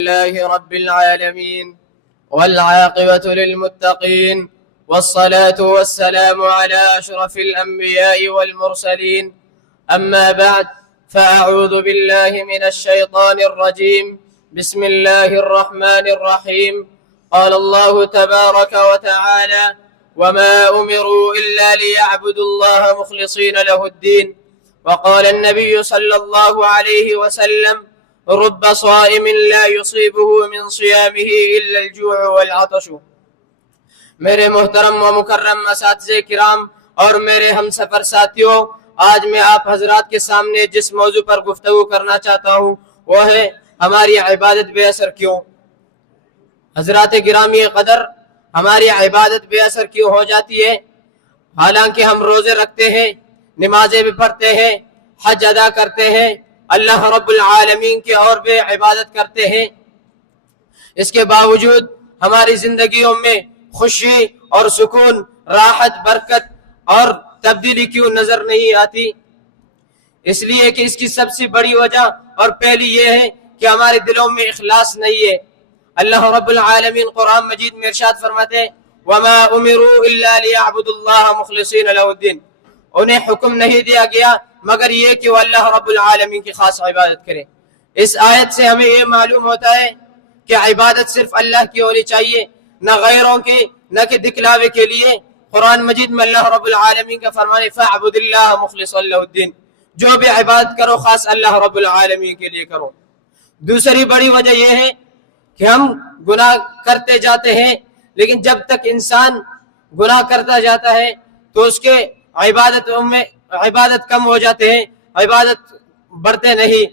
لله رب العالمين والعاقبة للمتقين والصلاة والسلام على أشرف الأنبياء والمرسلين أما بعد فأعوذ بالله من الشيطان الرجيم بسم الله الرحمن الرحيم قال الله تبارك وتعالى وما أمروا إلا ليعبدوا الله مخلصين له الدين وقال النبي صلى الله عليه وسلم رب صائم لا يصيبه من صيامه إلا الجوع والعطش۔ میرے محترم و مکرم اساتذہ کرام اور میرے ہم سفر ساتھیوں، آج میں آپ حضرات کے سامنے جس موضوع پر گفتگو کرنا چاہتا ہوں وہ ہے ہماری عبادت بے اثر کیوں۔ حضرات گرامی قدر، ہماری عبادت بے اثر کیوں ہو جاتی ہے؟ حالانکہ ہم روزے رکھتے ہیں، نمازیں بھی پڑھتے ہیں، حج ادا کرتے ہیں، اللہ رب العالمین کی اور بھی عبادت کرتے ہیں، اس کے باوجود ہماری زندگیوں میں خوشی اور سکون، راحت، برکت اور تبدیلی کیوں نظر نہیں آتی؟ اس لیے کہ اس کی سب سے بڑی وجہ اور پہلی یہ ہے کہ ہمارے دلوں میں اخلاص نہیں ہے۔ اللہ رب العالمین قرآن مجید میں ارشاد فرماتے ہیں وَمَا أُمِرُوا إِلَّا لِيَعْبُدُوا اللَّهَ مُخْلِصِينَ لَهُ الدِّينَ، انہیں حکم نہیں دیا گیا مگر یہ کہ وہ اللہ رب العالمین کی خاص عبادت کریں۔ اس آیت سے ہمیں یہ معلوم ہوتا ہے کہ عبادت صرف اللہ کی ہونی چاہیے، نہ غیروں کی، نہ کہ دکھلاوے کے لیے۔ قرآن مجید میں اللہ رب العالمین کا فرمانے فَاعْبُدِ اللَّهَ مُخْلِصًا لَهُ الدِّينَ، جو بھی عبادت کرو خاص اللہ رب العالمین کے لیے کرو۔ دوسری بڑی وجہ یہ ہے کہ ہم گناہ کرتے جاتے ہیں، لیکن جب تک انسان گناہ کرتا جاتا ہے تو اس کے عبادت کم ہو جاتے ہیں، عبادت بڑھتے نہیں۔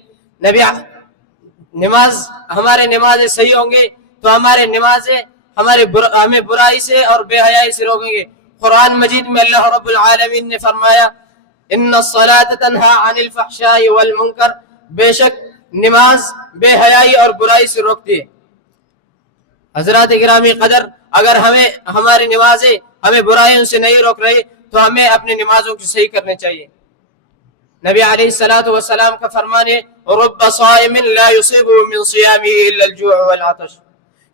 ہمارے نمازیں صحیح ہوں گے تو ہمیں برائی سے اور بے حیائی سے روکیں گے۔ قرآن مجید میں اللہ رب العالمین نے فرمایا ان الصلاۃ تنہی عن الفحشاء والمنکر، بے شک نماز بے حیائی اور برائی سے روکتی ہے۔ حضرات گرامی قدر، اگر ہماری نمازیں ہمیں برائیوں سے نہیں روک رہی تو ہمیں اپنی نمازوں کو صحیح کرنے چاہیے۔ نبی علیہ الصلوۃ والسلام کا فرمان ہے رب صائم لا يصيبه من صيامه الا الجوع والعطش،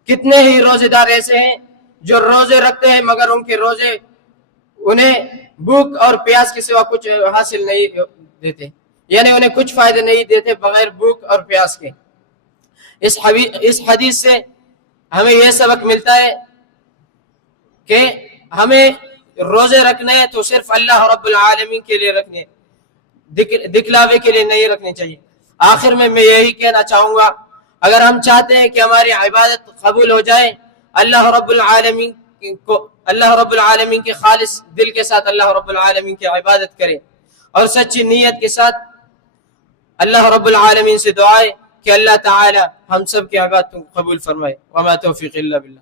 کتنے ہی روزے دار ایسے ہیں جو روزے رکھتے ہیں مگر ان کے روزے انہیں بھوک اور پیاس کے سوا کچھ حاصل نہیں دیتے، یعنی انہیں کچھ فائدہ نہیں دیتے بغیر بھوک اور پیاس کے۔ اس حدیث سے ہمیں یہ سبق ملتا ہے کہ ہمیں روزے رکھنے ہیں تو صرف اللہ رب العالمین کے لیے رکھنے، دکھلاوے کے لیے نہیں رکھنے چاہیے۔ آخر میں یہی کہنا چاہوں گا، اگر ہم چاہتے ہیں کہ ہماری عبادت قبول ہو جائے، اللہ رب العالمین کے خالص دل کے ساتھ اللہ رب العالمین کی عبادت کریں اور سچی نیت کے ساتھ اللہ رب العالمین سے دعائیں کہ اللہ تعالی ہم سب کی عبادت قبول فرمائے۔ وما توفیق الا باللہ۔